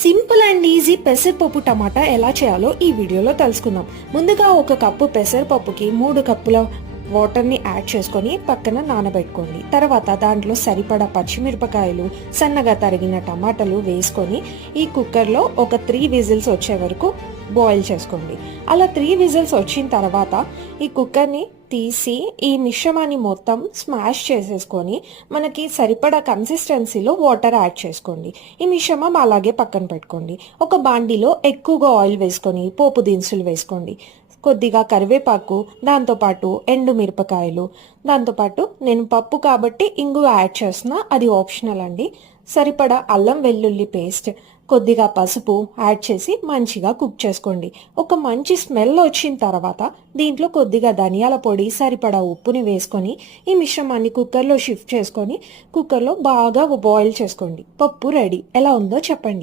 Simple and easy పెసరపప్పు టమాటా ఎలా చేయాలో ఈ వీడియోలో తెలుసుకుందాం. ముందుగా ఒక కప్పు పెసరపప్పుకి 3 కప్పుల వాటర్ని యాడ్ చేసుకొని పక్కన నానబెట్టుకోండి. తర్వాత దాంట్లో సరిపడా పచ్చిమిరపకాయలు, సన్నగా తరిగిన టమాటాలు వేసుకొని ఈ కుక్కర్లో ఒక 3 విజిల్స్ వచ్చే వరకు బాయిల్ చేసుకోండి. అలా 3 విజిల్స్ వచ్చిన తర్వాత ఈ కుక్కర్ని తీసి ఈ మిశ్రమాన్ని మొత్తం స్మాష్ చేసేసుకొని మనకి సరిపడా కన్సిస్టెన్సీలో వాటర్ యాడ్ చేసుకోండి. ఈ మిశ్రమం అలాగే పక్కన పెట్టుకోండి. ఒక బాండిలో ఎక్కువగా ఆయిల్ వేసుకొని పోపు దినుసులు వేసుకోండి. కొద్దిగా కరివేపాకు, దాంతోపాటు ఎండు మిరపకాయలు, దాంతోపాటు నేను పప్పు కాబట్టి ఇంగువ యాడ్ చేస్తున్నా, అది ఆప్షనల్ అండి. సరిపడా అల్లం వెల్లుల్లి పేస్ట్, కొద్దిగా పసుపు యాడ్ చేసి మంచిగా కుక్ చేసుకోండి. ఒక మంచి స్మెల్ వచ్చిన తర్వాత దీంట్లో కొద్దిగా ధనియాల పొడి, సరిపడా ఉప్పుని వేసుకొని ఈ మిశ్రమాన్ని కుక్కర్లో షిఫ్ట్ చేసుకొని కుక్కర్లో బాగా బాయిల్ చేసుకోండి. పప్పు రెడీ. ఎలా ఉందో చెప్పండి.